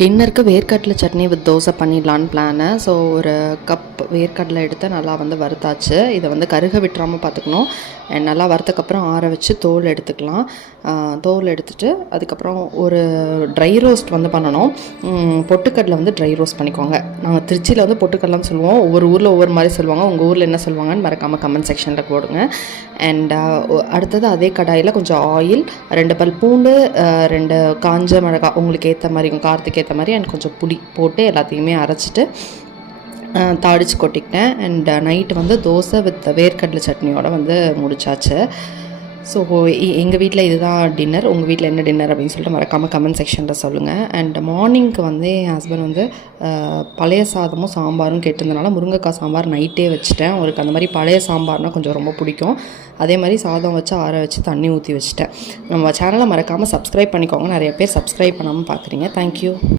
டின்னருக்கு வேர்க்கடலை சட்னி வித் தோசை பண்ணிடலான்னு பிளானு. ஸோ ஒரு கப் வேர்க்கடலை எடுத்து நல்லா வறுத்தாச்சு. இதை கருக விட்டுறாமல் பார்த்துக்கணும். நல்லா வறுத்தக்கப்புறம் ஆற வச்சு தோல் எடுத்துக்கலாம். தோல் எடுத்துகிட்டு அதுக்கப்புறம் ஒரு ட்ரை ரோஸ்ட் பண்ணணும். பொட்டுக்கடலை ட்ரை ரோஸ்ட் பண்ணிக்கோங்க. நாங்கள் திருச்சியில் பொட்டுக்கடலைன்னு சொல்லுவோம். ஒவ்வொரு ஊரில் ஒவ்வொரு மாதிரி சொல்லுவாங்க. உங்கள் ஊரில் என்ன சொல்லுவாங்கன்னு மறக்காமல் கமெண்ட் செக்ஷனில் போடுங்க. அண்ட் அடுத்தது அதே கடாயில் கொஞ்சம் ஆயில், 2 பல் பூண்டு, 2 காஞ்ச மிளகாய் உங்களுக்கு ஏற்ற மாதிரி, உங்கள் காரத்துக்கு ஏற்ற மாதிரி, அண்ட் கொஞ்சம் புளி போட்டு எல்லாத்தையுமே அரைச்சிட்டு தாளித்து கொட்டிக்கிட்டேன். அண்ட் நைட்டு தோசை வித் வேர்க்கடலை சட்னியோட முடிச்சாச்சு. ஸோ எங்கள் வீட்டில் இதுதான் டின்னர். உங்கள் வீட்டில் என்ன டின்னர் அப்படின்னு சொல்லிட்டு மறக்காமல் கமெண்ட் செக்ஷனில் சொல்லுங்கள். அண்ட் மார்னிங்க்கு என் ஹஸ்பண்ட் பழைய சாதமும் சாம்பாரும் கேட்டிருந்தனால முருங்கைக்காய் சாம்பார் நைட்டே வச்சுட்டேன். அவருக்கு அந்த மாதிரி பழைய சாம்பார்னால் கொஞ்சம் ரொம்ப பிடிக்கும். அதே மாதிரி சாதம் வச்சு ஆற வச்சு தண்ணி ஊற்றி வச்சுட்டேன். நம்ம சேனலை மறக்காமல் சப்ஸ்கிரைப் பண்ணிக்கோங்க. நிறைய பேர் சப்ஸ்கிரைப் பண்ணாமல் பார்க்குறீங்க. தேங்க்யூ.